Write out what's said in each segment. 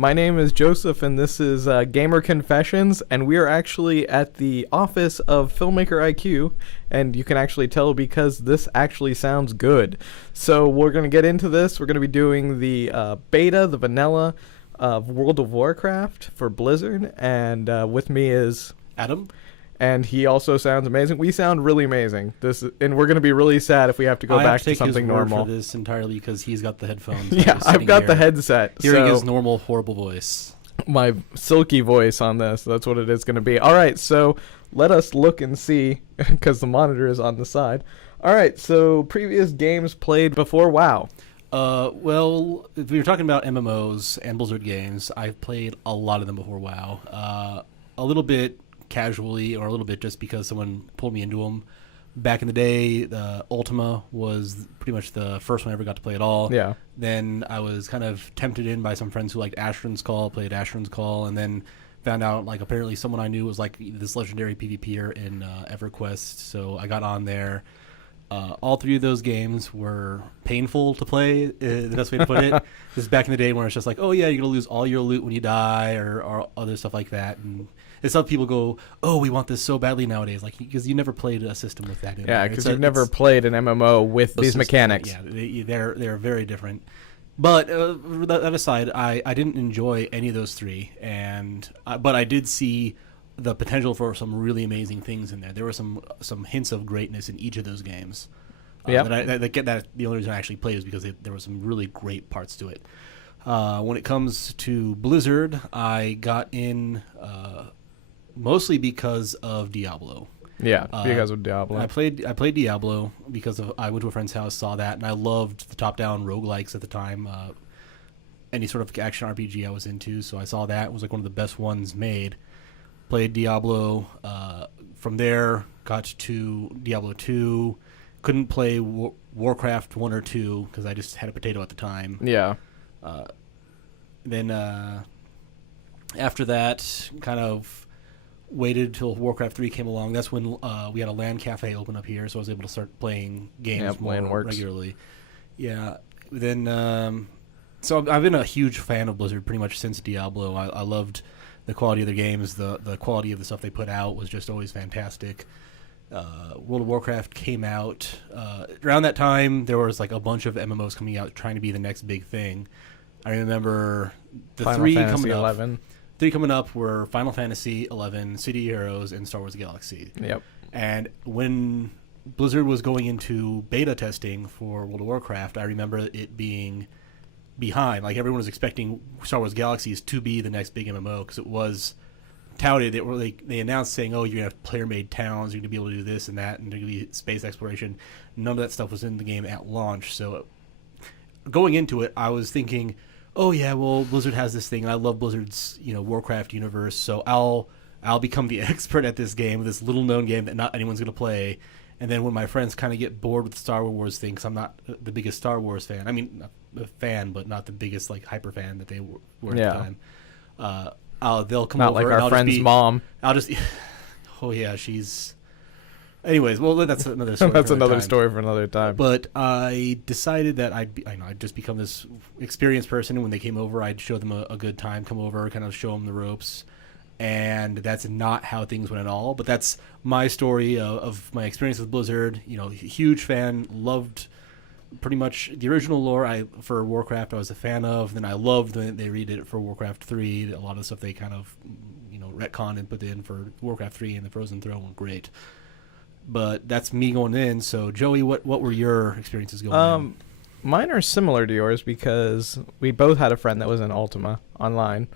My name is Joseph, and this is Gamer Confessions, and we are actually at the office of Filmmaker IQ, and you can actually tell because this actually sounds good. So we're going to get into this. We're going to be doing the beta, the vanilla of World of Warcraft for Blizzard, and with me is Adam. And he also sounds amazing. We sound really amazing. And we're going to be really sad if we have to go back to something normal. I for this entirely because he's got the headphones. Yeah, I've got the headset. Hearing his normal horrible voice. My silky voice on this. That's what it is going to be. All right, so let us look and see because the monitor is on the side. All right, so previous games played before WoW. Well, if we were talking about MMOs and Blizzard games, I've played a lot of them before WoW. A little bit casually, or a little bit just because someone pulled me into them. Back in the day, Ultima was pretty much the first one I ever got to play at all. Yeah. Then I was kind of tempted in by some friends who liked Asheron's Call, played Asheron's Call, and then found out like apparently someone I knew was like this legendary PvPer in EverQuest, so I got on there. All three of those games were painful to play, the best way to put it. This is back in the day when it's just like, oh yeah, you're going to lose all your loot when you die, or other stuff like that. And it's how people go, oh, we want this so badly nowadays, like because you never played a system with that in Yeah, because you've never played an MMO with these mechanics. Yeah, they're very different. But that aside, I didn't enjoy any of those three, but I did see the potential for some really amazing things in there. There were some hints of greatness in each of those games. Yeah, that the only reason I actually played is because there were some really great parts to it. When it comes to Blizzard, I got in mostly because of Diablo. Yeah, because of Diablo. I played Diablo because I went to a friend's house, saw that, and I loved the top-down roguelikes at the time. Any sort of action RPG I was into, so I saw that. It was like one of the best ones made. Played Diablo. From there, got to Diablo 2. Couldn't play Warcraft 1 or 2 because I just had a potato at the time. Yeah. Then after that, kind of waited till Warcraft 3 came along. That's when we had a LAN cafe open up here, so I was able to start playing games more regularly. Yeah. Then, so I've been a huge fan of Blizzard pretty much since Diablo. I loved the quality of their games. The quality of the stuff they put out was just always fantastic. World of Warcraft came out. Around that time, there was like a bunch of MMOs coming out trying to be the next big thing. I remember the Final three Fantasy coming up. 11. Three coming up were Final Fantasy 11, City Heroes, and Star Wars Galaxy. Yep. And when Blizzard was going into beta testing for World of Warcraft, I remember it being behind. Like everyone was expecting Star Wars Galaxies to be the next big MMO because it was touted. They announced saying, "Oh, you're gonna have player-made towns. You're gonna be able to do this and that, and there's gonna be space exploration." None of that stuff was in the game at launch. So going into it, I was thinking, oh yeah, well Blizzard has this thing, and I love Blizzard's Warcraft universe, so I'll become the expert at this game, this little known game that not anyone's gonna play. And then when my friends kind of get bored with the Star Wars thing, because I'm not the biggest Star Wars fan. I mean, a fan, but not the biggest like hyper fan that they were at the time. They'll come not over. Not like our friend's mom. I'll just, oh yeah, she's. Anyways, well that's another story. That's another story for another time. But I decided that I'd just become this experienced person, and when they came over, I'd show them a good time, come over, kind of show them the ropes. And that's not how things went at all. But that's my story of my experience with Blizzard. Huge fan, loved pretty much the original lore. For Warcraft, I was a fan of. Then I loved when they redid it for Warcraft 3. A lot of the stuff they kind of retconned and put in for Warcraft 3 and the Frozen Throne were great. But that's me going in. So, Joey, what were your experiences going in? Mine are similar to yours because we both had a friend that was in Ultima Online,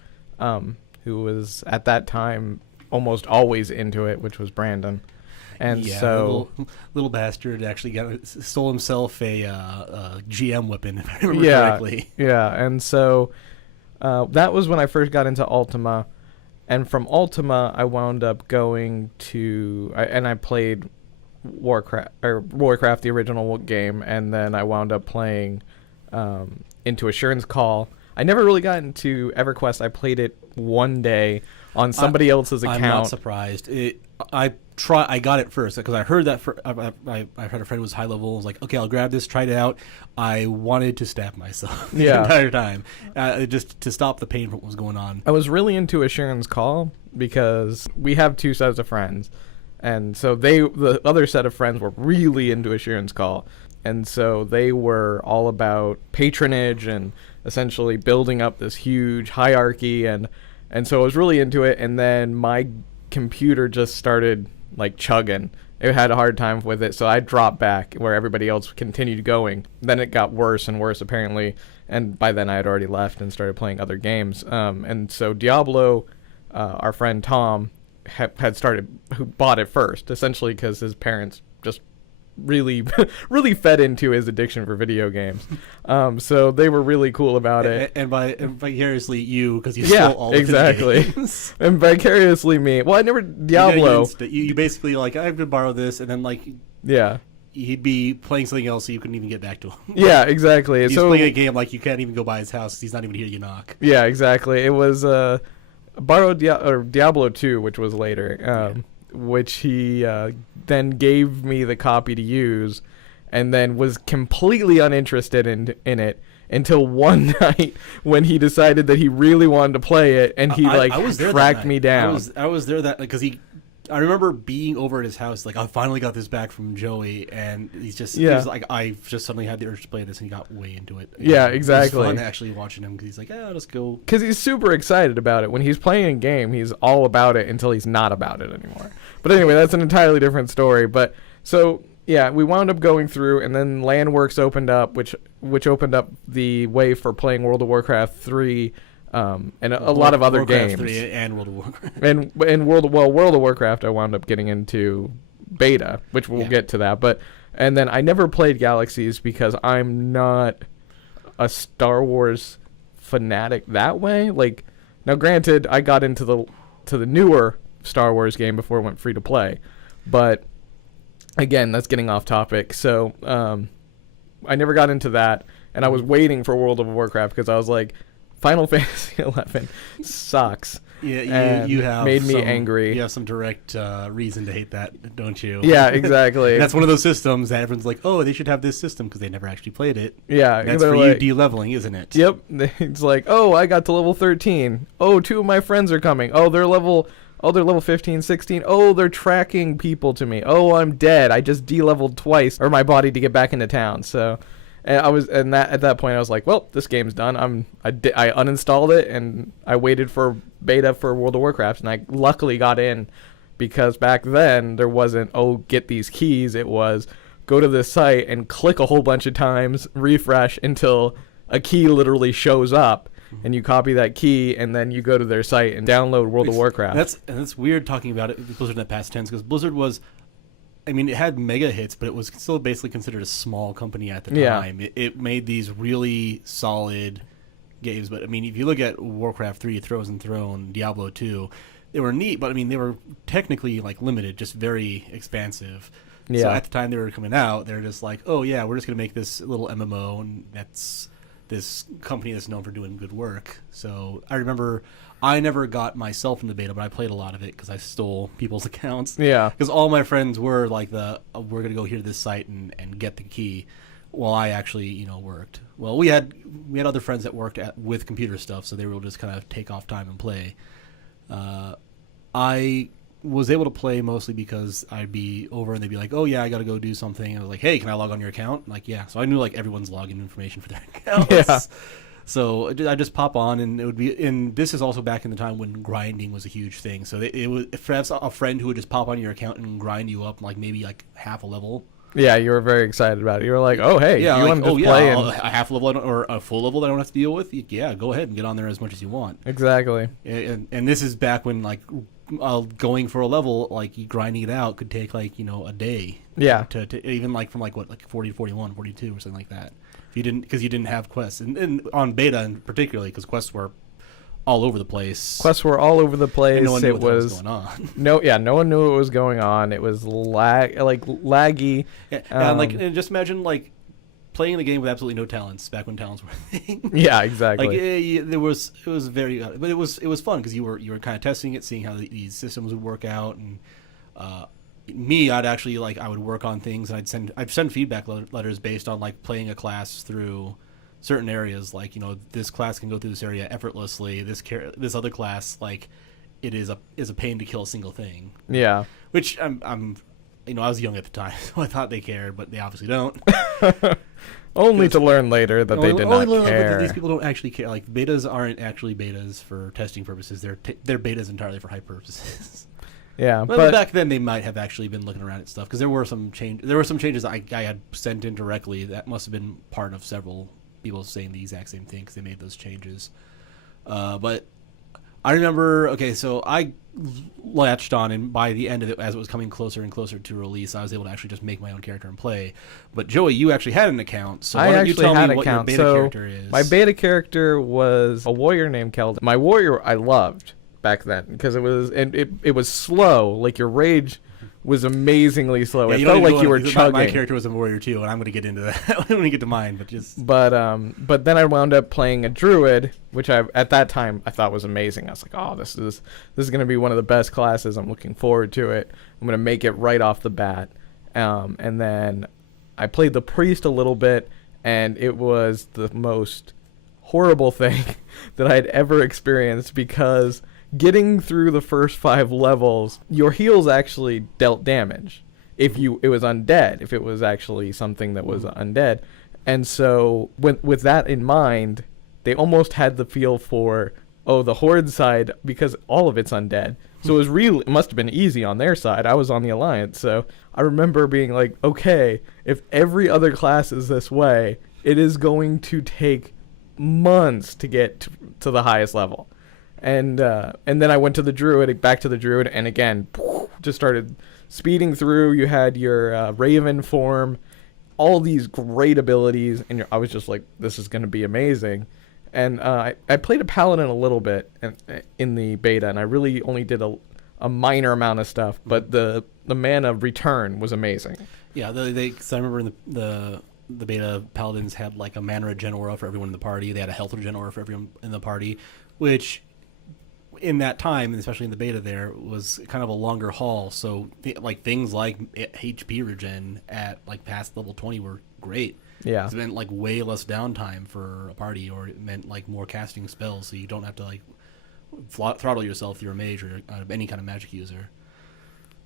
who was at that time almost always into it, which was Brandon. And so little bastard actually stole himself a GM weapon, if I remember correctly. Yeah, and so that was when I first got into Ultima. And from Ultima, I wound up going to... I played Warcraft, the original game, and then I wound up playing into Asheron's Call. I never really got into EverQuest. I played it one day on somebody else's account. I'm not surprised. I I got it first because I heard that. I heard a friend who was high level. I was like, okay, I'll grab this, try it out. I wanted to stab myself the entire time, just to stop the pain from what was going on. I was really into Asheron's Call because we have two sets of friends, and so the other set of friends were really into Asheron's Call, and so they were all about patronage and essentially building up this huge hierarchy, and so I was really into it, and then my computer just started like chugging. It had a hard time with it, so I dropped back where everybody else continued going. Then it got worse and worse apparently, and by then I had already left and started playing other games. And so Diablo, our friend Tom had started, who bought it first, essentially because his parents just really really fed into his addiction for video games. So they were really cool about it, and vicariously you, because you stole all of exactly his games. And vicariously me. Well, I never Diablo. You basically like, I have to borrow this, and then like he'd be playing something else, so you couldn't even get back to him. Yeah, exactly. He's playing a game like you can't even go by his house. He's not even here. You knock. Yeah, exactly. It was borrowed Diablo 2, which was later. Which he then gave me the copy to use, and then was completely uninterested in it until one night when he decided that he really wanted to play it, and he tracked me down. I was there that because I remember being over at his house, like, I finally got this back from Joey, and he was like, I just suddenly had the urge to play this, and he got way into it. Yeah, exactly. It was fun actually watching him, because he's like, let's go. Because he's super excited about it. When he's playing a game, he's all about it until he's not about it anymore. But anyway, that's an entirely different story. But so, yeah, we wound up going through, and then LandWorks opened up, which opened up the way for playing World of Warcraft 3, and a lot of other Warcraft games. 3 and World of Warcraft. And World of Warcraft, I wound up getting into beta, which we'll get to that. And then I never played Galaxies because I'm not a Star Wars fanatic that way. Like, now granted, I got into the newer Star Wars game before it went free to play, but again, that's getting off topic. So I never got into that, and I was waiting for World of Warcraft because I was like, Final Fantasy 11 sucks. Yeah, you have made me angry. You have some direct reason to hate that, don't you? Yeah, exactly. That's one of those systems that everyone's like, oh, they should have this system because they never actually played it. Yeah, that's for you de-leveling, isn't it? Yep. It's like, oh, I got to level 13. Oh, 2 of my friends are coming. Oh, they're level 15, 16. Oh, they're tracking people to me. Oh, I'm dead. I just de-leveled twice, or my body, to get back into town. So, and at that point I was like, well, this game's done. I uninstalled it, and I waited for beta for World of Warcraft, and I luckily got in, because back then there wasn't, oh, get these keys. It was go to this site and click a whole bunch of times, refresh until a key literally shows up. And you copy that key, and then you go to their site and download World of Warcraft. That's weird talking about it with Blizzard in the past tense, because Blizzard was, I mean, it had mega hits, but it was still basically considered a small company at the time. It made these really solid games, but I mean, if you look at Warcraft 3, Thrones and Throne, Diablo 2, they were neat, but I mean, they were technically like limited, just very expansive. Yeah. So at the time they were coming out, they were just like, oh yeah, we're just going to make this little MMO, and that's this company that's known for doing good work. So I remember I never got myself into beta, but I played a lot of it because I stole people's accounts. Yeah. Because all my friends were like we're going to go here to this site and get the key, while I actually, worked. Well, we had other friends that worked with computer stuff, so they were able to just kind of take off time and play. I was able to play mostly because I'd be over and they'd be like, oh yeah, I got to go do something. And I was like, hey, can I log on your account? I'm like, yeah. So I knew like everyone's login information for their accounts. Yeah. So I just pop on, and it would be, and this is also back in the time when grinding was a huge thing. So it was, if you have a friend who would just pop on your account and grind you up like maybe like half a level. Yeah, you were very excited about it. You were like, oh hey, yeah, you want to just play a half level or a full level that I don't have to deal with? Yeah, go ahead and get on there as much as you want. Exactly. And this is back when like going for a level, like grinding it out could take like a day. Yeah. To even like from like 40 to 41, 42 or something like that. If you didn't have quests, and on beta and particularly because quests were all over the place. Quests were all over the place. And no one knew what was going on. No one knew what was going on. It was laggy. Yeah, and just imagine like playing the game with absolutely no talents back when talents were a thing. Yeah, exactly. Like it was very, but it was fun because you were kind of testing it, seeing how these systems would work out, and I'd actually I would work on things, and I'd send feedback letters based on playing a class through certain areas. This class can go through this area effortlessly. This other class it is a pain to kill a single thing. Yeah. Which I was young at the time, so I thought they cared, but they obviously don't. Only to learn later that they did not care. That these people don't actually care. Betas aren't actually betas for testing purposes. They're betas entirely for hype purposes. Yeah, but back then they might have actually been looking around at stuff, because there were some changes I had sent in directly that must have been part of several people saying the exact same thing, because they made those changes. But I remember, so I latched on, and by the end of it, as it was coming closer and closer to release, I was able to actually just make my own character and play. But Joey, you actually had an account, so why don't you tell me what your beta character is? My beta character was a warrior named Keldon. My warrior I loved back then, because it was slow. Your rage was amazingly slow. Yeah, it felt like you were chugging. My character was a warrior too, and I'm going to get into that when we get to mine. But then I wound up playing a druid, which at that time I thought was amazing. I was like, oh, this is going to be one of the best classes. I'm looking forward to it. I'm going to make it right off the bat. And then I played the priest a little bit, and it was the most horrible thing that I'd ever experienced, because getting through the first 5 levels, your heals actually dealt damage. If it was undead, if it was actually something that was undead. And so with that in mind, they almost had the feel for, the Horde side, because all of it's undead. So it must have been easy on their side. I was on the Alliance, so I remember being like, okay, if every other class is this way, it is going to take months to get to the highest level. And then I went to the back to the druid, and again, just started speeding through. You had your Raven form, all these great abilities, and I was just like, this is going to be amazing. And I played a paladin a little bit in the beta, and I really only did a minor amount of stuff, but the mana return was amazing. Yeah, cause I remember in the beta, paladins had a mana regen aura for everyone in the party. They had a health regen aura for everyone in the party, which in that time, and especially in the beta, there was kind of a longer haul. So things like HP regen at past level 20 were great. Yeah, it meant way less downtime for a party, or it meant more casting spells, so you don't have to throttle yourself if you're a mage or any kind of magic user.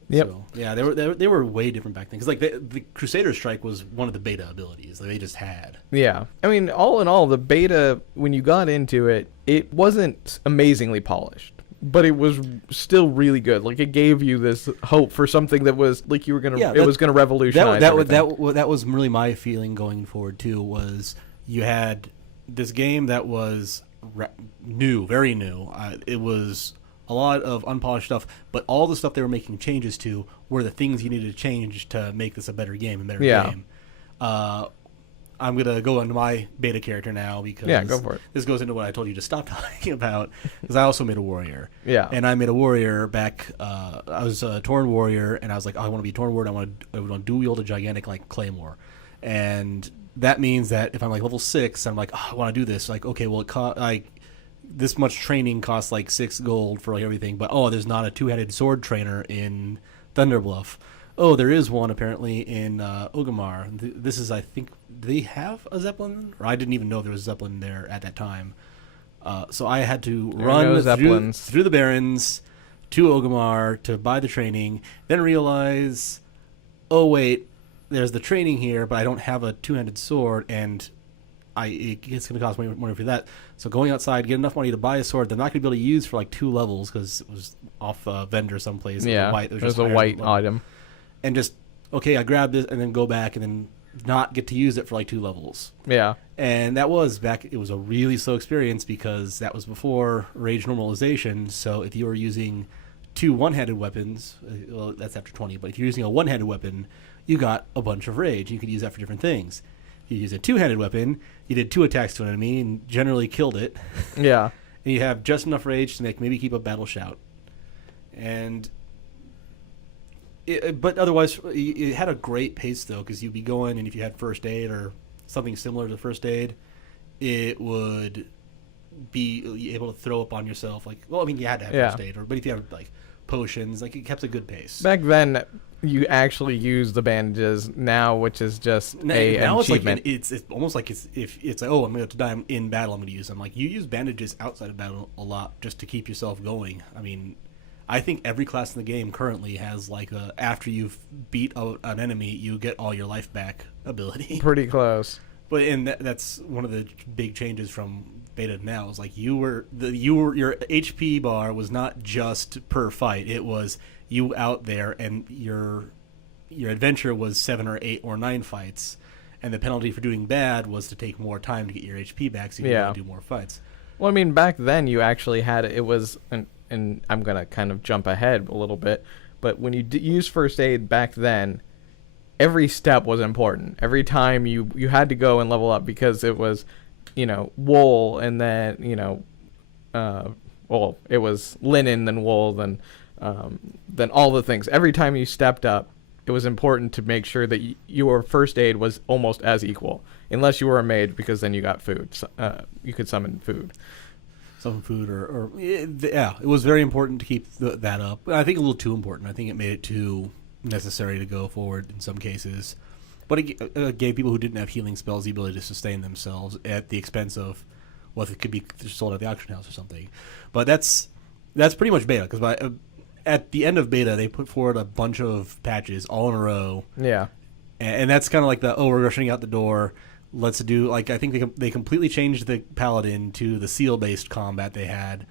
Yep. So, yeah, they were way different back then, because the Crusader Strike was one of the beta abilities they just had. Yeah, I mean, all in all, the beta, when you got into it, it wasn't amazingly polished, but it was still really good. It gave you this hope for something that was you were gonna, it was gonna revolutionize everything. That was really my feeling going forward too. Was you had this game that was new, very new. It was a lot of unpolished stuff, but all the stuff they were making changes to were the things you needed to change to make this a better game, game. I'm going to go into my beta character now, because go for it. This goes into what I told you to stop talking about, because I also made a warrior. Yeah. And I made a warrior back, I was a Tauren warrior, and I was like, I want to be a Tauren warrior, I want to dual wield a gigantic claymore. And that means that if I'm level 6, I'm I want to do this. Okay, well, this much training costs 6 gold for everything, but there's not a 2-headed sword trainer in Thunderbluff. There is one apparently in Orgrimmar. This is, I think, do they have a Zeppelin? Or I didn't even know there was a Zeppelin there at that time. So I had to run through the Barrens to Orgrimmar to buy the training, then realize, oh wait, there's the training here, but I don't have a 2-handed sword, and it's going to cost money for that. So going outside, get enough money to buy a sword that I'm not going to be able to use for 2 levels, because it was off a vendor someplace. Yeah, it was a white item. And just, I grab this and then go back and then not get to use it for 2 levels. Yeah. And that was it was a really slow experience, because that was before rage normalization. So if you were using 2 one-handed weapons, well, that's after 20, but if you're using a one-handed weapon, you got a bunch of rage. You could use that for different things. You use a 2-handed weapon, you did 2 attacks to an enemy and generally killed it. Yeah. And you have just enough rage to maybe keep a battle shout. And but otherwise, it had a great pace, though, because you'd be going, and if you had first aid or something similar to first aid, it would be able to throw up on yourself. You had to have first aid, but if you have potions. Like, it kept a good pace. Back then, you actually use the bandages. Now, which is just Now an it's achievement. like it's almost like if it's like, oh, I'm going to die in battle, I'm going to use them. Like, you use bandages outside of battle a lot just to keep yourself going. I mean, I think every class in the game currently has like after you've beat an enemy, you get all your life back ability. Pretty close. But that's one of the big changes from beta to now. Is like your HP bar was not just per fight. It was you out there, and your adventure was 7 or 8 or 9 fights, and the penalty for doing bad was to take more time to get your HP back, so you could do more fights. Well, I mean, back then you actually had it was, and I'm gonna kind of jump ahead a little bit, but when you use first aid back then, every step was important. Every time you had to go and level up, because it was, wool, and then well, it was linen, then wool, then all the things. Every time you stepped up, it was important to make sure that your first aid was almost as equal, unless you were a mage, because then you got food. You could summon food. It was very important to keep that up. I think a little too important. I think it made it too necessary to go forward in some cases, but it gave people who didn't have healing spells the ability to sustain themselves at the expense of what it could be sold at the auction house or something. But that's pretty much beta, because at the end of beta they put forward a bunch of patches all in a row. Yeah, and that's kind of like we're rushing out the door. Let's do, like, I think they completely changed the paladin to the seal based combat they had.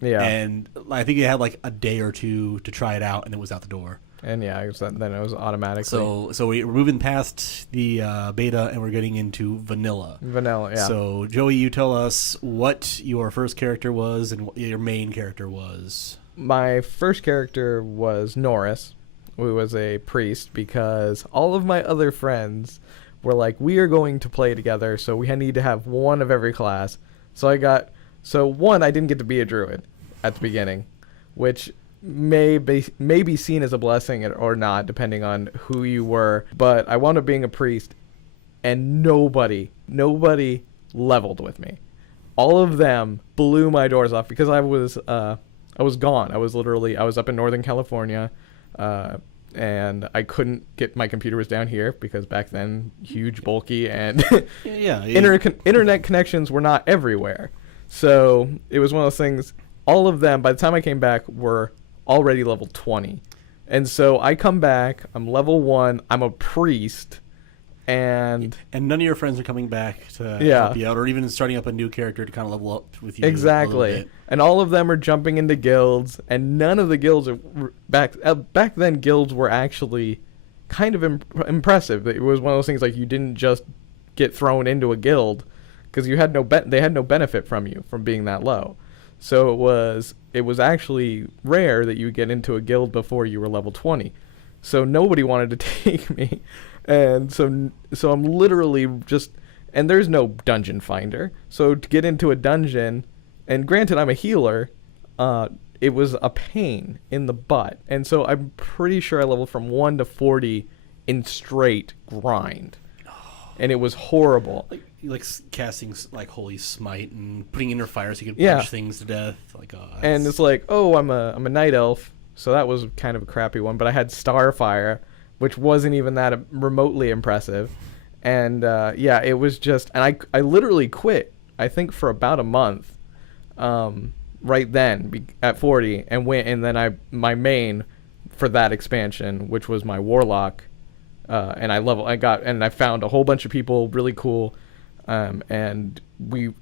Yeah, and I think they had like a day or two to try it out, and it was out the door. And then it was automatically. So we're moving past the beta, and we're getting into vanilla. Vanilla, yeah. So Joey, you tell us what your first character was and what your main character was. My first character was Norris, who was a priest, because all of my other friends were like, we are going to play together, so we need to have one of every class. So I didn't get to be a druid at the beginning, which may be seen as a blessing or not, depending on who you were. But I wound up being a priest, and nobody leveled with me. All of them blew my doors off, because I was gone. I was up in Northern California, and I couldn't get my computers down here, because back then, huge, bulky, and internet connections were not everywhere. So it was one of those things. All of them, by the time I came back, were already level 20. And so I come back, I'm level 1, I'm a priest, and none of your friends are coming back to help you out, or even starting up a new character to kind of level up with you. Exactly. And all of them are jumping into guilds, and none of the guilds are back then. Guilds were actually kind of impressive. It was one of those things, like, you didn't just get thrown into a guild, because they had no benefit from you from being that low. So it was actually rare that you would get into a guild before you were level 20. So nobody wanted to take me. And so I'm literally just, and there's no dungeon finder. So to get into a dungeon, and granted I'm a healer, it was a pain in the butt. And so I'm pretty sure I leveled from 1 to 40 in straight grind. And it was horrible. Like casting like Holy Smite and putting in your fire so you could punch things to death. Like, and it's like, I'm a night elf, so that was kind of a crappy one. But I had Starfire, which wasn't even that remotely impressive. And it was just, and I literally quit, I think, for about a month, right then at 40, and went, and then my main for that expansion, which was my Warlock, and I found a whole bunch of people really cool. And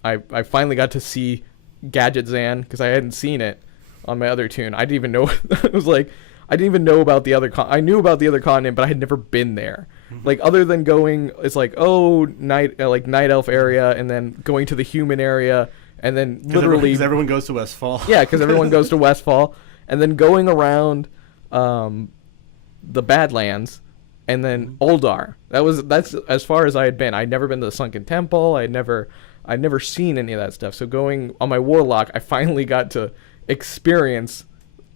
I finally got to see Gadget Zan, because I hadn't seen it on my other tune. I didn't even know. It was like, I didn't even know about the other I knew about the other continent, but I had never been there. Mm-hmm. Like, other than going, it's like, night elf area, and then going to the human area, and then literally because everyone goes to Westfall. Yeah, because everyone goes to Westfall, and then going around the Badlands. And then Uldar. That's as far as I had been. I'd never been to the Sunken Temple. I'd never seen any of that stuff. So going on my Warlock, I finally got to experience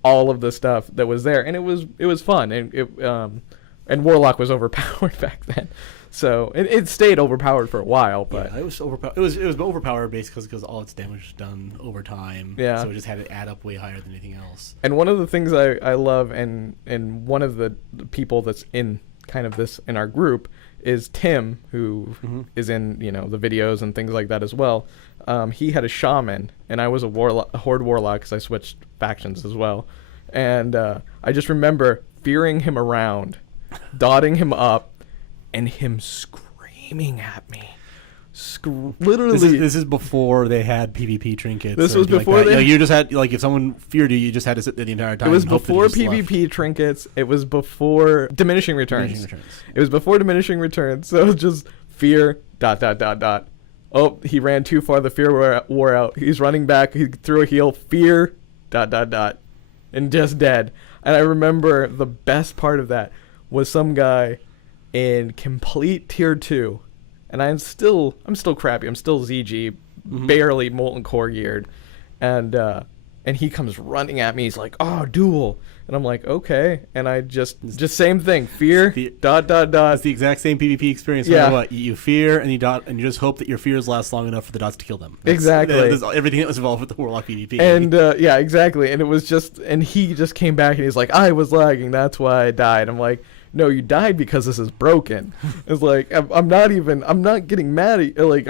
all of the stuff that was there, and it was fun. And Warlock was overpowered back then. So it stayed overpowered for a while, but yeah, it was overpowered. It was overpowered basically because all its damage was done over time. Yeah. So it just had to add up way higher than anything else. And one of the things I love, and one of the people that's in kind of this in our group is Tim, who is in the videos and things like that as well. He had a shaman, and I was a horde warlock because I switched factions as well. And I just remember fearing him around, dotting him up, and him screaming at me. Literally, this is before they had PvP trinkets. This was before like you just had if someone feared you, you just had to sit there the entire time. It was and hope that before you just PvP left. trinkets. It was before diminishing returns. It was before diminishing returns. So it was just fear. ... Oh, he ran too far. The fear wore out. He's running back. He threw a heal. Fear ... And just dead. And I remember the best part of that was some guy in complete tier 2. And I'm still crappy. I'm still ZG, barely Molten Core geared. And he comes running at me. He's like, "Oh, duel." And I'm like, "Okay." And I just same thing. Fear ... It's the exact same PvP experience. No matter what, you fear and you dot, and you just hope that your fears last long enough for the dots to kill them. Exactly. That's everything that was involved with the Warlock PvP. And yeah, exactly. And it was and he just came back and he's like, "I was lagging. That's why I died." I'm like, "No, you died because this is broken." It's like I'm not getting mad at you. Like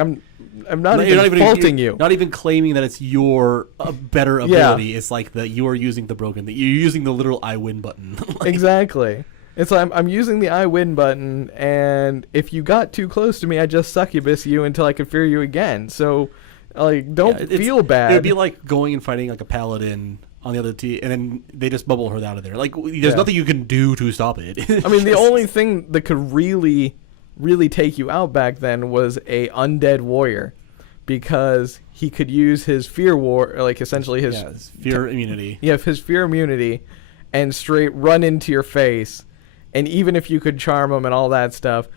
I'm not even faulting you. Not even claiming that it's your better ability. It's like that you are using the broken. That you're using the literal "I win" button. Exactly. It's like I'm using the "I win" button, and if you got too close to me, I just succubus you until I could fear you again. So, like, don't feel bad. It would be like going and fighting like a paladin on the other team, and then they just bubble her out of there. Like, there's nothing you can do to stop it. I mean, the only thing that could really take you out back then was a undead warrior, because he could use his fear essentially his fear immunity. Yeah, his fear immunity, and straight run into your face. And even if you could charm them and all that stuff,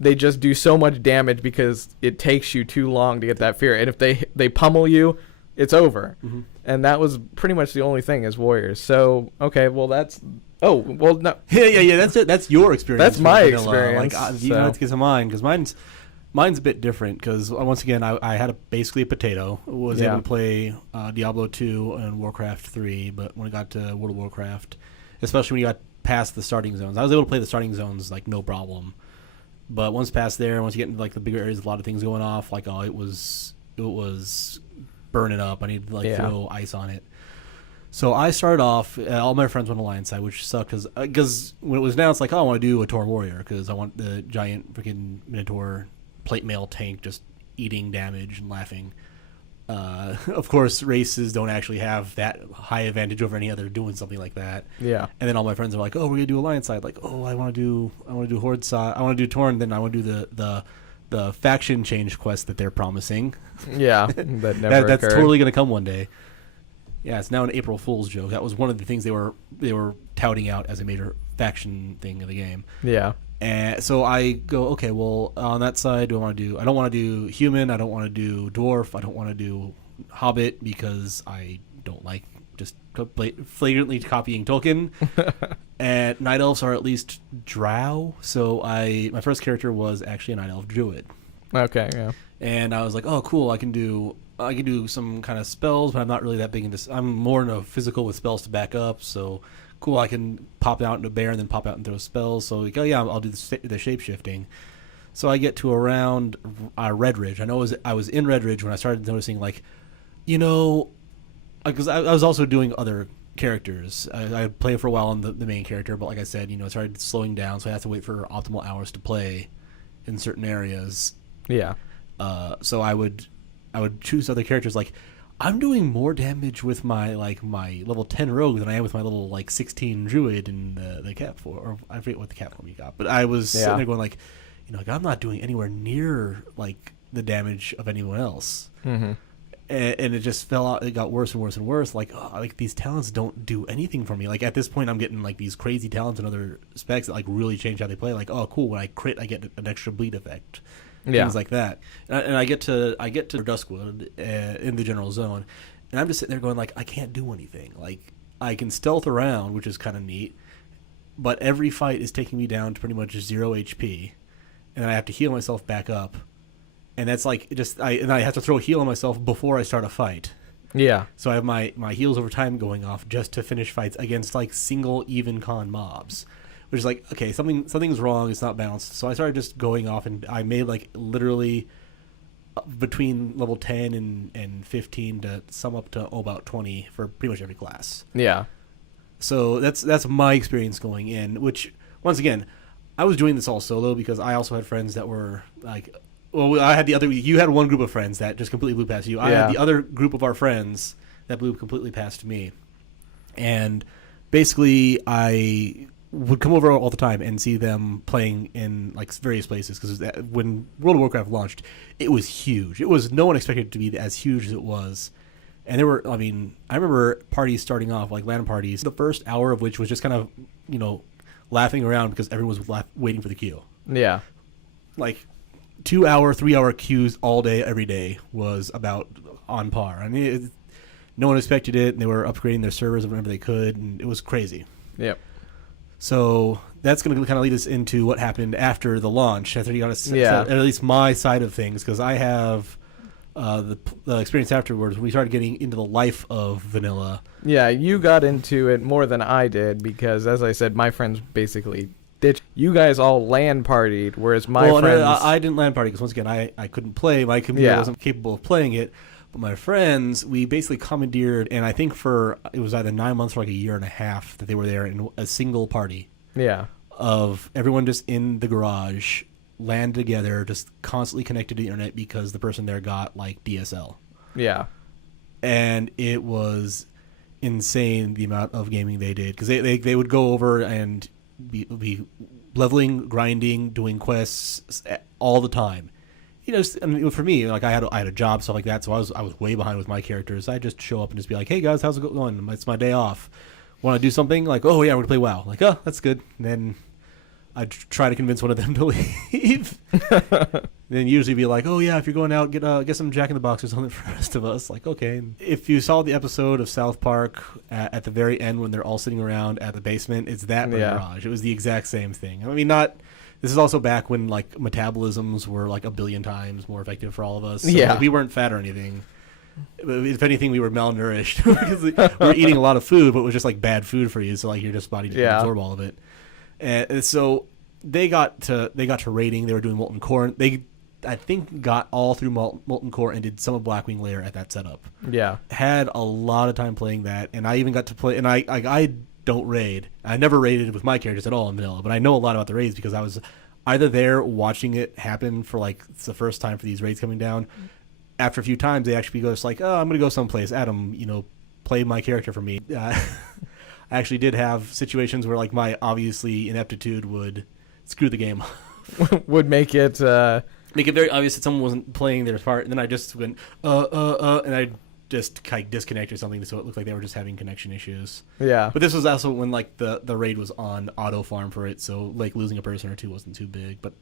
they just do so much damage because it takes you too long to get that fear. And if they pummel you, it's over. And that was pretty much the only thing as warriors. So, okay, well, that's... Oh, well, no. Yeah, that's it. That's your experience. That's my experience. You have to get to mine, because mine's a bit different, because once again, I had basically a potato. Was able to play Diablo 2 and Warcraft 3, but when I got to World of Warcraft, especially when you got past the starting zones, I was able to play the starting zones like no problem. But once past there, once you get into like the bigger areas, a lot of things going off. Like, it was burning up. I need to throw ice on it. So I started off. All my friends went Alliance side, which sucked because when it was now, it's like, oh, I want to do a Tauren warrior because I want the giant freaking Minotaur plate mail tank just eating damage and laughing. Of course, races don't actually have that high advantage over any other doing something like that. Yeah. And then all my friends are like, "Oh, we're gonna do Alliance side." Like, "Oh, I want to do Horde side. I want to do Tauren. Then I want to do the faction change quest that they're promising." Yeah, that never that's occurred. totally gonna come one day. Yeah, it's now an April Fool's joke. That was one of the things they were touting out as a major faction thing of the game. Yeah. And so I go, okay, well, on that side, I don't want to do human, I don't want to do dwarf, I don't want to do hobbit, because I don't like just flagrantly copying Tolkien. And night elves are at least drow, so my first character was actually a night elf druid. Okay, yeah. And I was like, oh, cool, I can do some kind of spells, but I'm not really that big into. I'm more into physical with spells to back up, so. Cool, I can pop out into a bear and then pop out and throw spells. So, like, oh yeah, I'll do the shape-shifting. So I get to around Red Ridge. I was in Red Ridge when I started noticing, like, because I was also doing other characters. I played for a while on the main character, but like I said, I started slowing down, so I had to wait for optimal hours to play in certain areas. Yeah. So I would choose other characters, like, I'm doing more damage with my level 10 rogue than I am with my level 16 druid in the cat form, or I forget what the cat form you got. But I was sitting there going like I'm not doing anywhere near like the damage of anyone else. Mm-hmm. And it just fell out. It got worse and worse and worse. Like, these talents don't do anything for me. Like, at this point, I'm getting like these crazy talents and other specs that like really change how they play. Like, oh, cool, when I crit, I get an extra bleed effect. Things like that, and I get to Duskwood in the general zone, and I'm just sitting there going like, I can't do anything. Like, I can stealth around, which is kind of neat, but every fight is taking me down to pretty much 0 HP, and then I have to heal myself back up, and that's like I have to throw a heal on myself before I start a fight. Yeah. So I have my heals over time going off just to finish fights against like single even con mobs, which is like, okay, something's wrong. It's not balanced. So I started just going off, and I made like literally between level 10 and 15 to sum up to about 20 for pretty much every class. Yeah. So that's my experience going in, which once again, I was doing this all solo because I also had friends that were like, well, I had you had one group of friends that just completely blew past you. I had the other group of our friends that blew completely past me. And basically I would come over all the time and see them playing in like various places, because when World of Warcraft launched, it was huge. No one expected it to be as huge as it was. And there were, I remember parties starting off, like LAN parties, the first hour of which was just kind of, laughing around because everyone was waiting for the queue. Yeah. Like 2 hour, 3 hour queues all day, every day was about on par. I mean, no one expected it, and they were upgrading their servers whenever they could, and it was crazy. Yep. So that's going to kind of lead us into what happened after the launch, after you got at least my side of things, because I have the experience afterwards. We started getting into the life of vanilla. Yeah, you got into it more than I did because, as I said, my friends basically ditched. You guys all LAN partied, whereas my friends... No, I didn't LAN party because, once again, I couldn't play. My computer wasn't capable of playing it. But my friends, we basically commandeered, and I think it was either 9 months or like a year and a half that they were there in a single party. Yeah. Of everyone just in the garage, LAN together, just constantly connected to the internet because the person there got like DSL. Yeah. And it was insane the amount of gaming they did, because they would go over and be leveling, grinding, doing quests all the time. For me, like I had a job, stuff like that, so I was way behind with my characters. I just show up and just be like, "Hey guys, how's it going? It's my day off. Want to do something?" Like, "Oh yeah, we're gonna play WoW." Like, "Oh, that's good." And then I'd try to convince one of them to leave. Then usually be like, "Oh yeah, if you're going out, get some Jack in the Box or something for the rest of us." Like, okay. And if you saw the episode of South Park at the very end when they're all sitting around at the basement, it's that garage. It was the exact same thing. I mean, this is also back when like metabolisms were like 1 billion times more effective for all of us. So like, we weren't fat or anything. If anything, we were malnourished because we were eating a lot of food, but it was just like bad food for you. So like your body didn't absorb all of it. And so they got to raiding. They were doing Molten Core. They, I think, got all through Molten Core and did some of Blackwing Lair at that setup. Yeah, had a lot of time playing that, and I even got to play. And I don't raid. I never raided with my characters at all in vanilla, but I know a lot about the raids because I was either there watching it happen for like it's the first time for these raids coming down. After a few times, they actually go just like, "Oh, I'm gonna go someplace. Adam, play my character for me." I actually did have situations where like my obviously ineptitude would screw the game. Would make it very obvious that someone wasn't playing their part, and then I just went and I just kind of disconnect or something, so it looked like they were just having connection issues. Yeah. But this was also when like the raid was on auto farm for it, so like losing a person or two wasn't too big, but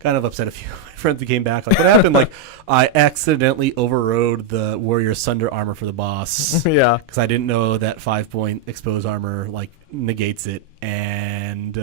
kind of upset a few of my friends that came back. Like, what happened? Like, I accidentally overrode the Warrior Sunder armor for the boss. Yeah. Because I didn't know that 5-point exposed armor like negates it, and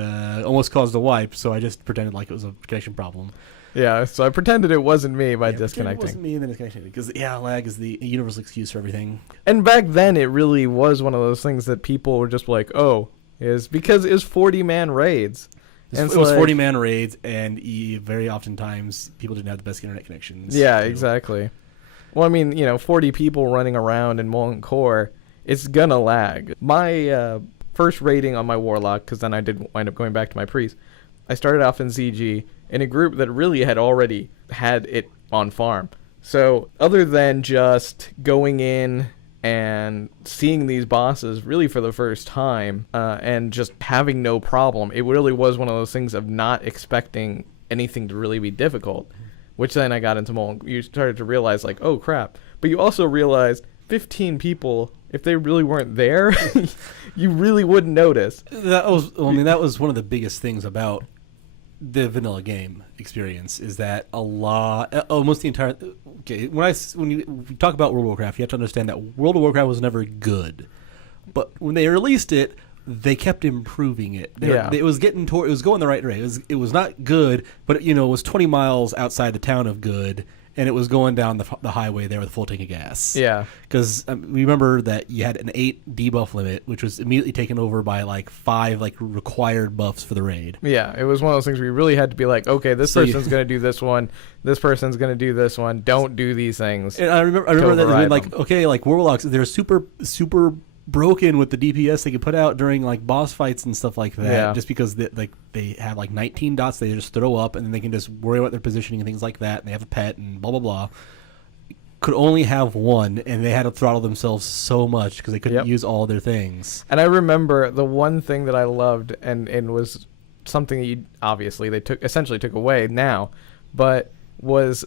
almost caused a wipe. So I just pretended like it was a connection problem. Yeah, so I pretended it wasn't me by disconnecting. It wasn't me and then disconnecting. Because, lag is the universal excuse for everything. And back then, it really was one of those things that people were just like, oh, is because it was 40-man raids. It was 40-man raids, and very oftentimes, people didn't have the best internet connections. Yeah, exactly. Well, I mean, 40 people running around in Molten Core, it's gonna lag. My first raiding on my Warlock, because then I did wind up going back to my Priest, I started off in ZG in a group that really had already had it on farm. So other than just going in and seeing these bosses really for the first time and just having no problem, it really was one of those things of not expecting anything to really be difficult, which then I got into Molten. You started to realize like, oh crap. But you also realized 15 people, if they really weren't there, you really wouldn't notice. That was one of the biggest things about the vanilla game experience is that almost the entire when you talk about World of Warcraft, you have to understand that World of Warcraft was never good, but when they released it, they kept improving it. Yeah. It was getting toward. It was going the right way. It was not good, but it was 20 miles outside the town of good, and it was going down the highway there with a full tank of gas. Yeah. Because remember that you had an 8 debuff limit, which was immediately taken over by like 5 like required buffs for the raid. Yeah, it was one of those things where you really had to be like, okay, this person's going to do this one, this person's going to do this one. Don't do these things. And I remember that being like, okay, like warlocks, they're super broken with the DPS they could put out during like boss fights and stuff like that. Yeah. Just because they have like 19 dots they just throw up, and then they can just worry about their positioning and things like that. And they have a pet and blah blah blah. Could only have one, and they had to throttle themselves so much because they couldn't use all their things. And I remember the one thing that I loved, and was something that they essentially took away now, but was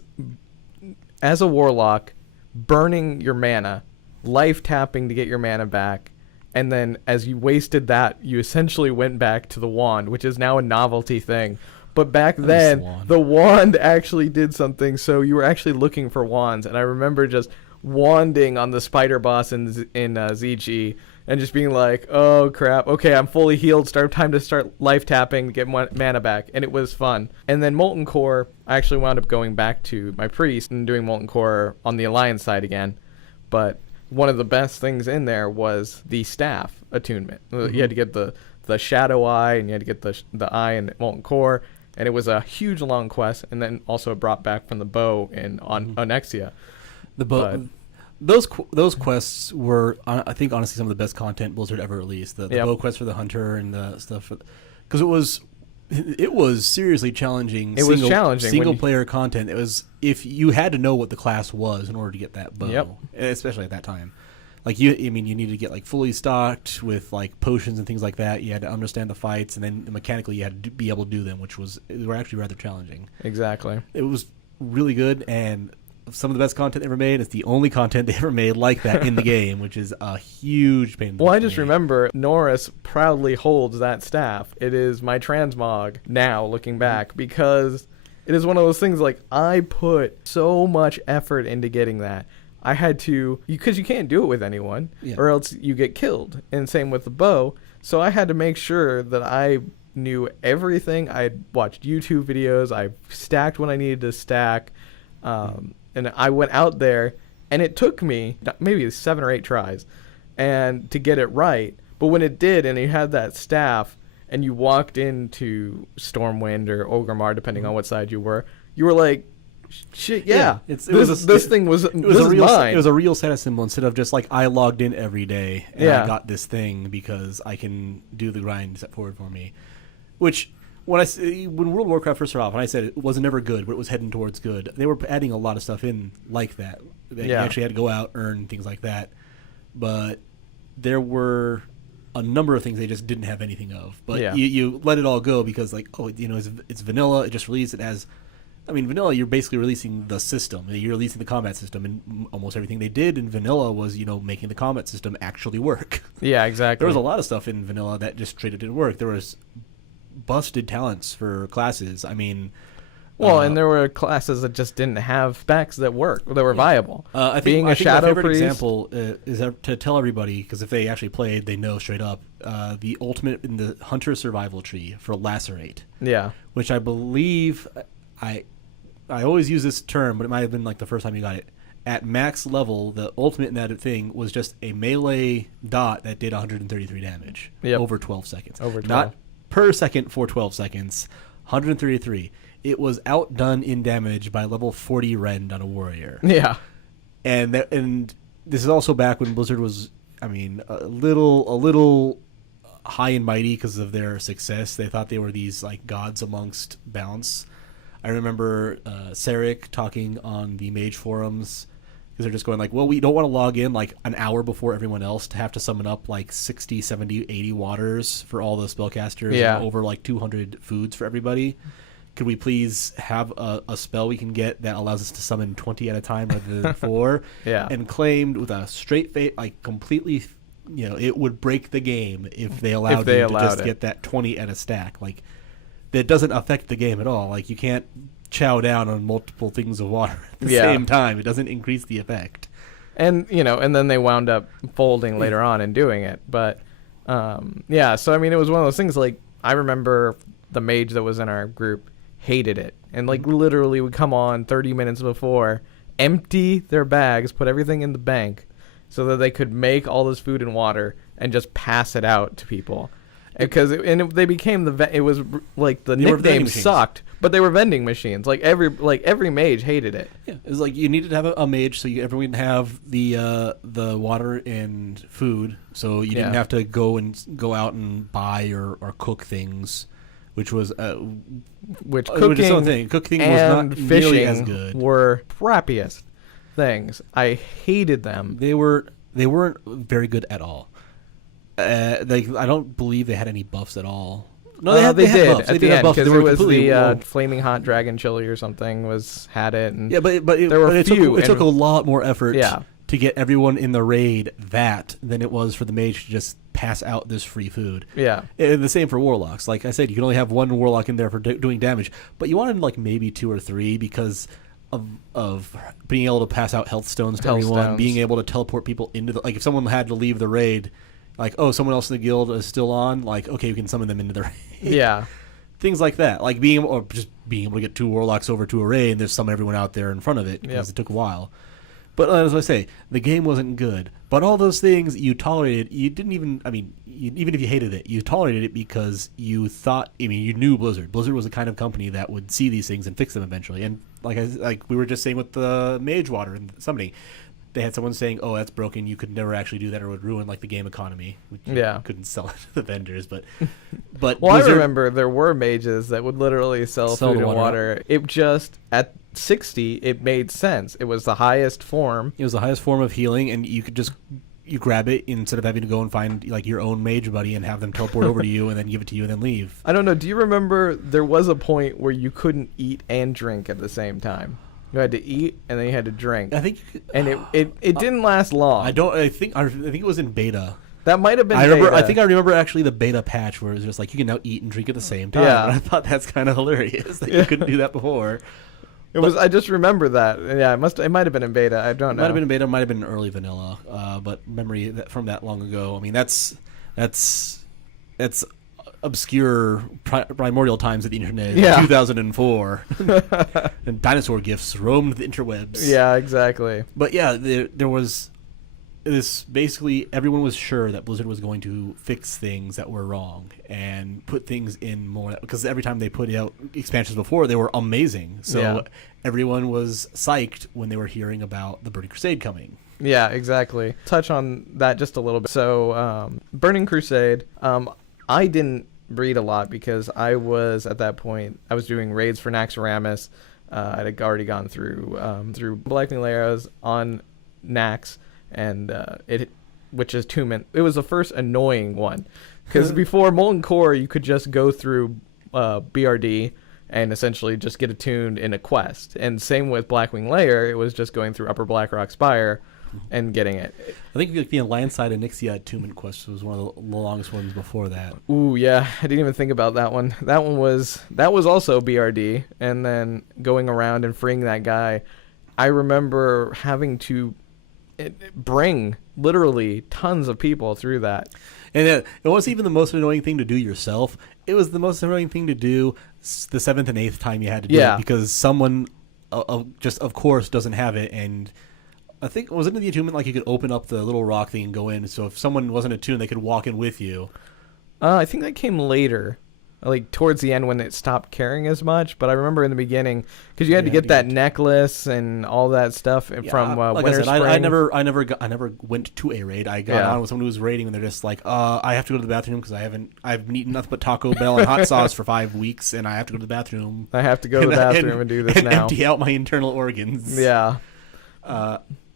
as a warlock, burning your mana, life tapping to get your mana back, and then as you wasted that, you essentially went back to the wand, which is now a novelty thing. But back then, the wand actually did something, so you were actually looking for wands. And I remember just wanding on the spider boss in ZG and just being like, oh crap, okay, I'm fully healed, time to start life tapping to get mana back. And it was fun. And then Molten Core, I actually wound up going back to my priest and doing Molten Core on the Alliance side again. But one of the best things in there was the staff attunement. Mm-hmm. You had to get the shadow eye, and you had to get the eye in Molten Core. And it was a huge long quest, and then also brought back from the bow on Onyxia. The bow, those quests were, I think, honestly, some of the best content Blizzard ever released. The bow quest for the hunter and the stuff, because it was seriously challenging. It was challenging single player content. It was, if you had to know what the class was in order to get that bow, especially at that time. Like you needed to get like fully stocked with like potions and things like that. You had to understand the fights, and then mechanically you had to be able to do them, which were actually rather challenging. Exactly. It was really good, and some of the best content they ever made. It's the only content they ever made like that in the game, which is a huge pain. Well, I just remember Norris proudly holds that staff. It is my transmog now, looking back, because it is one of those things like I put so much effort into getting that. I had to, because you can't do it with anyone, or else you get killed. And same with the bow. So I had to make sure that I knew everything. I watched YouTube videos. I stacked when I needed to stack. And I went out there, and it took me maybe 7 or 8 tries and to get it right. But when it did, and you had that staff, and you walked into Stormwind or Orgrimmar, depending on what side you were like, shit, this thing was mine. It was a real status symbol instead of just like I logged in every day and I got this thing because I can do the grind set forward for me. Which when World of Warcraft first started off, and I said it wasn't ever good, but it was heading towards good. They were adding a lot of stuff in like that. You actually had to go out, earn things like that. But there were a number of things they just didn't have anything of. But you let it all go because like, it's vanilla. It just released. It has. I mean, vanilla, you're basically releasing the system. You're releasing the combat system, and almost everything they did in vanilla was, making the combat system actually work. Yeah, exactly. There was a lot of stuff in vanilla that just straight up didn't work. There was busted talents for classes. I mean... and there were classes that just didn't have specs that worked, that were viable. I think my favorite example is to tell everybody, because if they actually played, they know straight up, the ultimate in the Hunter survival tree for Lacerate. Yeah. Which I believe... I always use this term, but it might have been like the first time you got it. At max level, the ultimate in that thing was just a melee dot that did 133 damage over 12 seconds. Not per second for 12 seconds, 133. It was outdone in damage by level 40 Rend on a warrior. Yeah. And this is also back when Blizzard was, a little high and mighty because of their success. They thought they were these like gods amongst balance. I remember Sarek talking on the Mage forums because they're just going like, well, we don't want to log in like an hour before everyone else to have to summon up like 60, 70, 80 waters for all the spellcasters and over like 200 foods for everybody. Could we please have a spell we can get that allows us to summon 20 at a time rather than 4? And claimed with a straight face, like completely, it would break the game if they allowed you to just get that 20 at a stack. Like, that doesn't affect the game at all. Like, you can't chow down on multiple things of water at the same time. It doesn't increase the effect. And, and then they wound up folding later on and doing it. But Yeah, so I mean, it was one of those things. Like, I remember the mage that was in our group hated it, and like literally would come on 30 minutes before, empty their bags, put everything in the bank, so that they could make all this food and water and just pass it out to people. Because they became it was like the nickname sucked, but they were vending machines. Like every mage hated it. Yeah, it was like you needed to have a mage so everyone would have the water and food, so you didn't have to go out and buy or cook things, which was cooking cooking and was not fishing nearly as good. Were crappiest things. I hated them. They weren't very good at all. I don't believe they had any buffs at all. No, they did had buffs. at the end, because it was the flaming hot dragon chili or something had it. And yeah, but it took a lot more effort to get everyone in the raid than it was for the mage to just pass out this free food. Yeah, and the same for warlocks. Like I said, you can only have one warlock in there for doing damage, but you wanted like maybe 2 or 3 because of being able to pass out health stones to everyone, being able to teleport people into the, like if someone had to leave the raid. Like, oh, someone else in the guild is still on. Like, okay, we can summon them into the raid. Yeah, things like that. Like being able to get 2 warlocks over to a raid and there's summon everyone out there in front of it because it took a while. But as I say, the game wasn't good. But all those things you tolerated, you didn't even. I mean, even if you hated it, you tolerated it because you thought. I mean, you knew Blizzard. Blizzard was the kind of company that would see these things and fix them eventually. And like we were just saying with the mage water and somebody. They had someone saying, "Oh, that's broken. You could never actually do that, or it would ruin like the game economy." Which you couldn't sell it to the vendors, but well, Blizzard, I remember there were mages that would literally sell food and water. It just at 60, it made sense. It was the highest form. It was the highest form of healing, and you could just grab it instead of having to go and find like your own mage buddy and have them teleport over to you and then give it to you and then leave. I don't know. Do you remember there was a point where you couldn't eat and drink at the same time? You had to eat and then you had to drink. I think, and it didn't last long. I think it was in beta. That might have been. I think I remember actually the beta patch where it was just like you can now eat and drink at the same time. Yeah, and I thought that's kind of hilarious that you couldn't do that before. I just remember that. Yeah, it might have been in beta. I don't know. It might have been in beta. It might have been early vanilla. But memory from that long ago. I mean, that's obscure primordial times of the internet in 2004 and dinosaur gifs roamed the interwebs. Yeah, exactly. But yeah, there was this, basically everyone was sure that Blizzard was going to fix things that were wrong and put things in more, because every time they put out expansions before, they were amazing. So everyone was psyched when they were hearing about the Burning Crusade coming. Yeah, exactly. Touch on that just a little bit. So Burning Crusade, I didn't read a lot because I was at that point I was doing raids for Naxxramas. I had already gone through Blackwing Lairs on Nax, and which is Tumen. It was the first annoying one because before Molten Core you could just go through BRD and essentially just get attuned in a quest, and same with Blackwing Lair. It was just going through Upper Blackrock Spire and getting it. I think like the Alliance side of Nixia attunement quest was one of the longest ones before that. Ooh, yeah, I didn't even think about that one. That was also BRD, and then going around and freeing that guy. I remember having to bring literally tons of people through that. And it wasn't even the most annoying thing to do yourself. It was the most annoying thing to do the 7th and 8th time you had to do it, because someone just of course doesn't have it. And I think, was it in the attunement like you could open up the little rock thing and go in, so if someone wasn't attuned they could walk in with you? I think that came later, like towards the end when it stopped caring as much. But I remember in the beginning, because you had to get that necklace and all that stuff from like Winter I said, Spring. I never went to a raid. I got on with someone who was raiding and they're just like, I have to go to the bathroom because I've been eating nothing but Taco Bell and hot sauce for 5 weeks, and I have to go to the bathroom. I have to go to the bathroom and do this now. Empty out my internal organs. Yeah.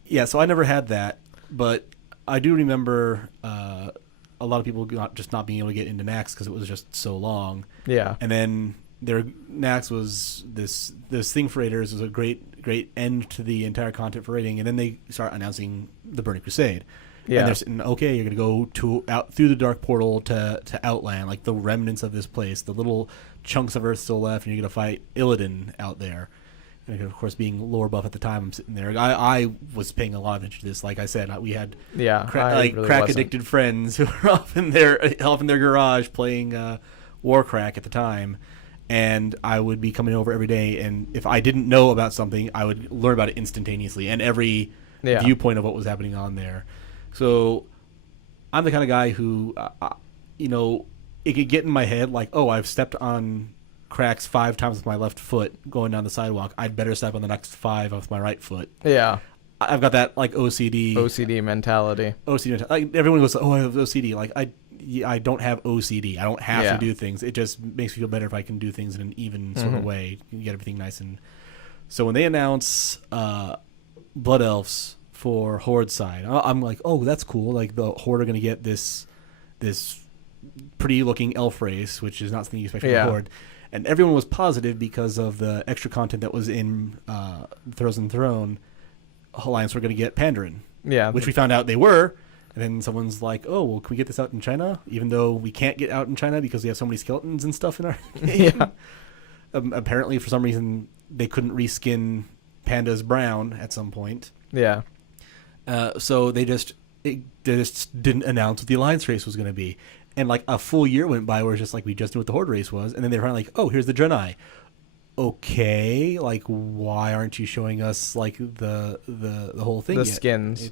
Yeah, so I never had that, but I do remember a lot of people just not being able to get into Nax because it was just so long. Yeah. And then Nax was this thing for raiders. It was a great end to the entire content for raiding, and then they start announcing the Burning Crusade. Yeah. And they're saying, okay, you're going to go out through the Dark Portal to Outland, like the remnants of this place, the little chunks of Earth still left, and you're going to fight Illidan out there. And of course, being lore buff at the time, I'm sitting there. I was paying a lot of attention to this. Like I said, we had crack addicted friends who were off in their garage playing War Crack at the time, and I would be coming over every day. And if I didn't know about something, I would learn about it instantaneously and every viewpoint of what was happening on there. So I'm the kind of guy who, it could get in my head like, oh, I've stepped on cracks 5 times with my left foot going down the sidewalk. I'd better step on the next 5 with my right foot. Yeah. I've got that like OCD mentality. Like, everyone goes, oh, I have OCD. Like I don't have OCD. I don't have to do things. It just makes me feel better if I can do things in an even sort of way. You get everything nice. And so when they announce Blood Elves for Horde side, I'm like, oh, that's cool. Like the Horde are going to get this pretty looking elf race, which is not something you expect from the Horde. And everyone was positive because of the extra content that was in Frozen Throne. Alliance were going to get Pandaren, which we found out they were. And then someone's like, oh, well, can we get this out in China? Even though we can't get out in China because we have so many skeletons and stuff in our game. Yeah. Apparently, for some reason, they couldn't reskin pandas brown at some point. Yeah. So they just didn't announce what the Alliance race was going to be. And like a full year went by where it's just like we just knew what the Horde race was. And then they were like, oh, here's the Draenei. Okay, like why aren't you showing us like the whole thing the yet? Skins?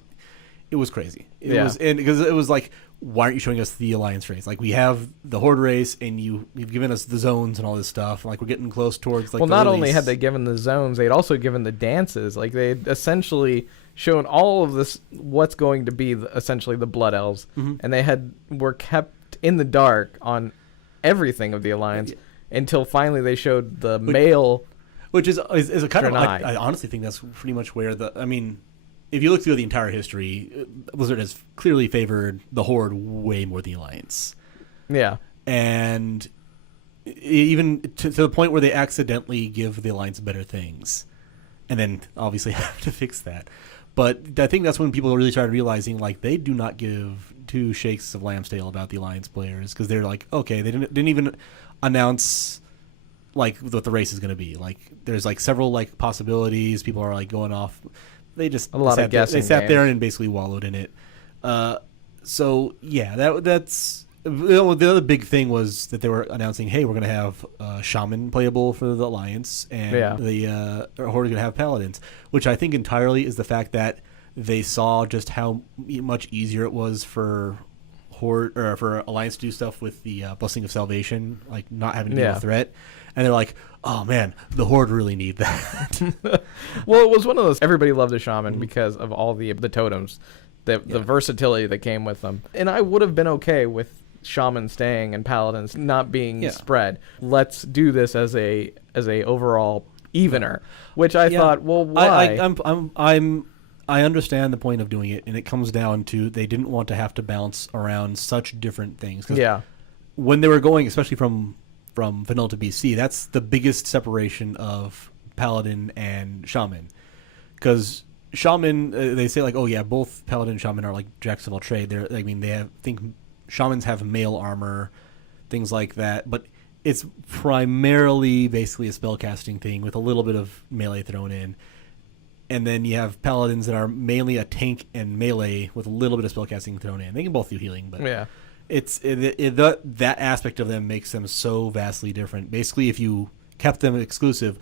It was crazy. Because it was like, why aren't you showing us the Alliance race? Like we have the Horde race, and you've given us the zones and all this stuff. Like we're getting close towards like. Well, not only had they given the zones, they'd also given the dances. Like they essentially shown all of this, what's going to be essentially the Blood Elves, and they were kept in the dark on everything of the Alliance until finally they showed the male, which is a kind of. I honestly think that's pretty much where if you look through the entire history, Blizzard has clearly favored the Horde way more than the Alliance. Yeah. And even to the point where they accidentally give the Alliance better things. And then obviously have to fix that. But I think that's when people really started realizing, like, they do not give 2 shakes of lamb's tail about the Alliance players. Because they're like, okay, they didn't even announce, like, what the race is going to be. Like, there's, like, several, like, possibilities. People are, like, going off. They just They sat there and basically wallowed in it. So yeah, that's the other big thing was that they were announcing, hey, we're going to have Shaman playable for the Alliance, and the Horde is going to have Paladins, which I think entirely is the fact that they saw just how much easier it was for Horde or for Alliance to do stuff with the Blessing of Salvation, like not having to be a threat. And they're like, oh, man, the Horde really need that. Well, it was one of those, everybody loved the Shaman because of all the totems, the versatility that came with them. And I would have been okay with Shaman staying and Paladins not being spread. Let's do this as a overall evener, which I thought, well, why? I understand the point of doing it, and it comes down to they didn't want to have to bounce around such different things. When they were going, especially from vanilla to BC, that's the biggest separation of Paladin and Shaman. Because Shaman, they say like, oh yeah, both Paladin and Shaman are like jacks of all trade. Think Shamans have mail armor, things like that, but it's primarily basically a spellcasting thing with a little bit of melee thrown in. And then you have Paladins that are mainly a tank and melee with a little bit of spellcasting thrown in. They can both do healing, but that aspect of them makes them so vastly different. Basically, if you kept them exclusive,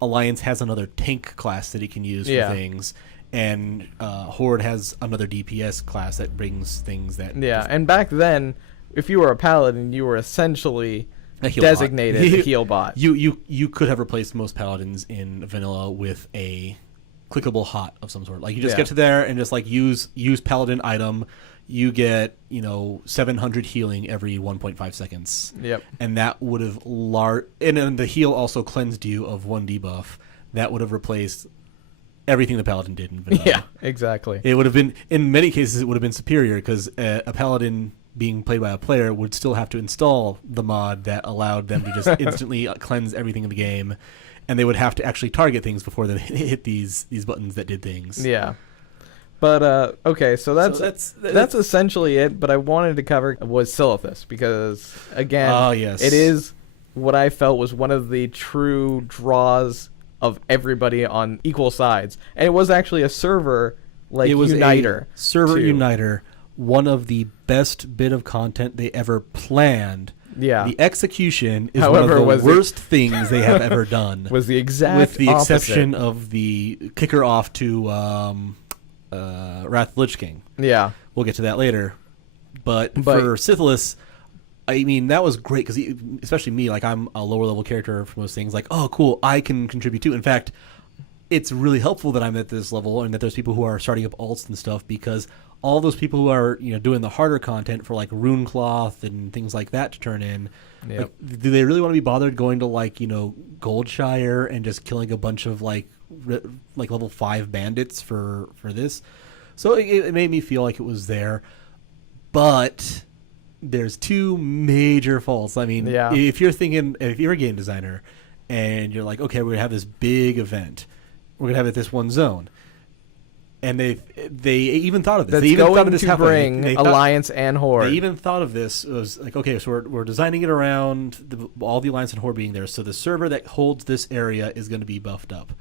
Alliance has another tank class that it can use for things, and Horde has another DPS class that brings things that... Yeah, and back then, if you were a Paladin, you were essentially designated a heal bot. You could have replaced most Paladins in vanilla with a clickable hot of some sort. Like, you just get to there and just, like, use Paladin item. You get, 700 healing every 1.5 seconds. Yep. And that would have and then the heal also cleansed you of 1 debuff. That would have replaced everything the Paladin did in vanilla. Yeah, exactly. It would have been, in many cases, it would have been superior because a Paladin being played by a player would still have to install the mod that allowed them to just instantly cleanse everything in the game. And they would have to actually target things before they hit these buttons that did things. Yeah. But, okay, so that's essentially it, but I wanted to cover was Silithus, because, again, it is what I felt was one of the true draws of everybody on equal sides. And it was actually a server like It was uniter. a server too. uniter, one of the best bit of content they ever planned. Yeah. The execution is However, one was of the worst things they have ever done. Was the exact with the opposite. exception of the kicker off to Wrath of the Lich King. Yeah. We'll get to that later. But for Syphilis, I mean, that was great because, especially me, like I'm a lower level character for most things. Like, oh, cool, I can contribute too. In fact, it's really helpful that I'm at this level and that there's people who are starting up alts and stuff, because all those people who are doing the harder content for like Runecloth and things like that to turn in, Yep. like, do they really want to be bothered going to like Goldshire and just killing a bunch of like level 5 bandits for this? So it made me feel like it was there, but there's two major faults. I mean, Yeah. if you're a game designer and you're like, okay, we're gonna have this big event, we're gonna have it this one zone, and they even thought of this. That's They even going thought of this to happening. bring They thought- Alliance and Horde. They even thought of this. It was like, okay, so we're designing it around all the Alliance and Horde being there, so the server that holds this area is going to be buffed up.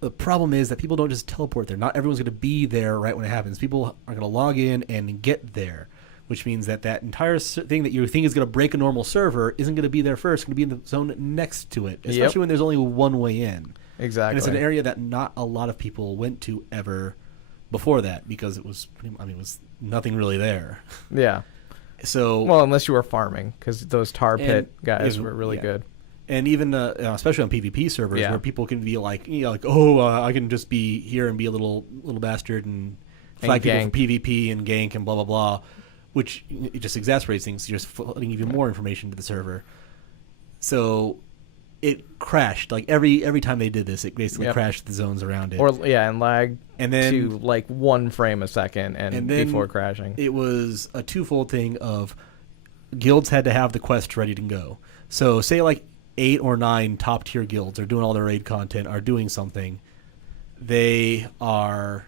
The problem is that people don't just teleport there. Not everyone's going to be there right when it happens. People are going to log in and get there, which means that entire thing that you think is going to break a normal server isn't going to be there first. It's going to be in the zone next to it, especially when there's only one way in. Exactly. And it's an area that not a lot of people went to ever before that, because it was nothing really there. Yeah. So Well, unless you were farming, because those tar pit guys were really good. And even especially on PvP servers, Yeah. where people can be like, oh, I can just be here and be a little bastard and flag people for PvP and gank and blah blah blah, which it just exacerbates things. You're just flooding even more information to the server. So it crashed. Like every time they did this, it basically crashed the zones around it. And lagged And then to like 1 frame a second and then before crashing. It was a twofold thing of guilds had to have the quest ready to go. So say like 8 or 9 top tier guilds are doing all their raid content, are doing something. They are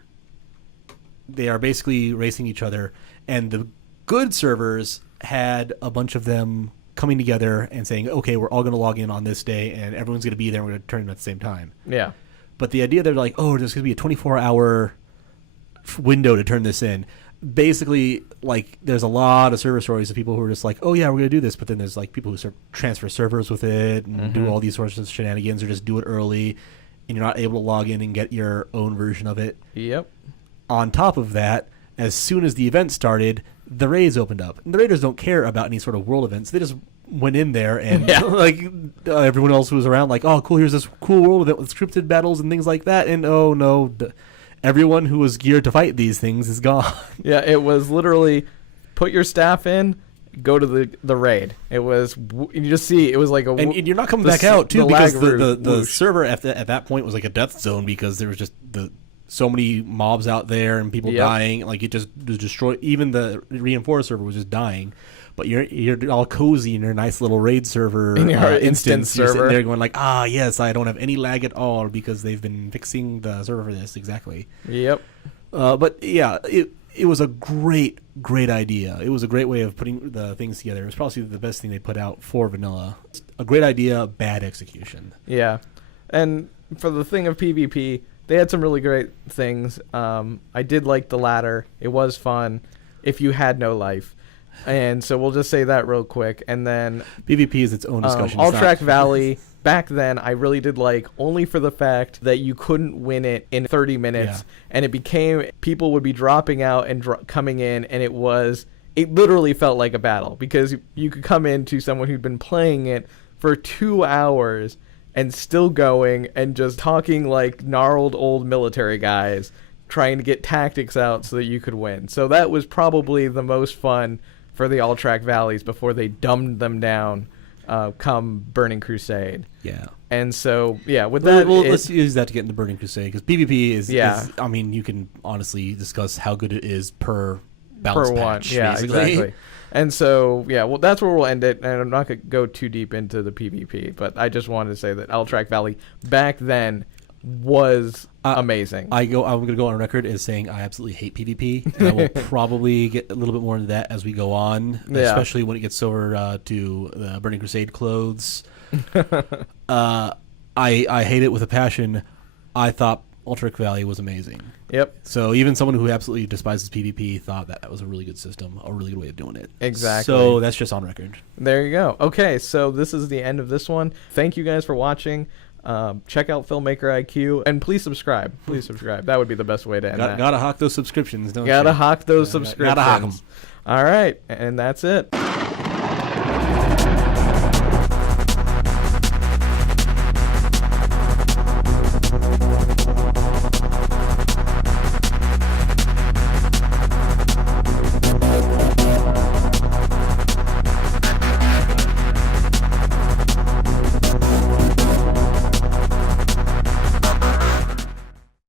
basically racing each other, and the good servers had a bunch of them coming together and saying, okay, we're all going to log in on this day and everyone's going to be there and we're going to turn in at the same time. Yeah. But the idea they're like, oh, there's going to be a 24-hour window to turn this in. Basically, like, there's a lot of server stories of people who are just like, oh yeah, we're going to do this. But then there's like people who transfer servers with it and do all these sorts of shenanigans, or just do it early and you're not able to log in and get your own version of it. Yep. On top of that, as soon as the event started, the raids opened up. And the raiders don't care about any sort of world events. They just went in there and everyone else who was around like, oh, cool, here's this cool world event with scripted battles and things like that. And oh no, everyone who was geared to fight these things is gone. Yeah, it was literally put your staff in, go to the raid. It was, you just see, it was like a... And you're not coming back out, too, because the whoosh. server at that point was like a death zone, because there was just so many mobs out there and people dying. Like, it just was destroyed. Even the reinforced server was just dying. But you're all cozy in your nice little raid server in your instance. You're server. sitting there going like, yes, I don't have any lag at all because they've been fixing the server for this. Exactly. Yep. But yeah, it was a great idea. It was a great way of putting the things together. It was probably the best thing they put out for vanilla. A great idea, bad execution. Yeah. And for the thing of PvP, they had some really great things. I did like the ladder. It was fun if you had no life. And so we'll just say that real quick. And then PvP is its own discussion. All-Track Valley, back then, I really did like, only for the fact that you couldn't win it in 30 minutes. Yeah. And it became, people would be dropping out and coming in, and it literally felt like a battle, because you could come into someone who'd been playing it for 2 hours and still going and just talking like gnarled old military guys, trying to get tactics out so that you could win. So that was probably the most fun for the All-Track Valleys before they dumbed them down come Burning Crusade. Yeah. And so, yeah, with that... let's use that to get into Burning Crusade, because PvP is, I mean, you can honestly discuss how good it is per balance patch. Yeah, basically. exactly. And so, yeah, well, that's where we'll end it. And I'm not going to go too deep into the PvP, but I just wanted to say that All-Track Valley back then was amazing. I'm going to go on record as saying I absolutely hate PvP. And I will probably get a little bit more into that as we go on, especially when it gets over to the Burning Crusade clothes. I I hate it with a passion. I thought Ulteric Valley was amazing. Yep. So even someone who absolutely despises PvP thought that was a really good system, a really good way of doing it. Exactly. So that's just on record. There you go. Okay, so this is the end of this one. Thank you guys for watching. Check out Filmmaker IQ, and please subscribe. Please subscribe. That would be the best way to end that. Gotta hawk those subscriptions, don't you? Gotta hawk those subscriptions. Gotta hawk 'em. All right, and that's it.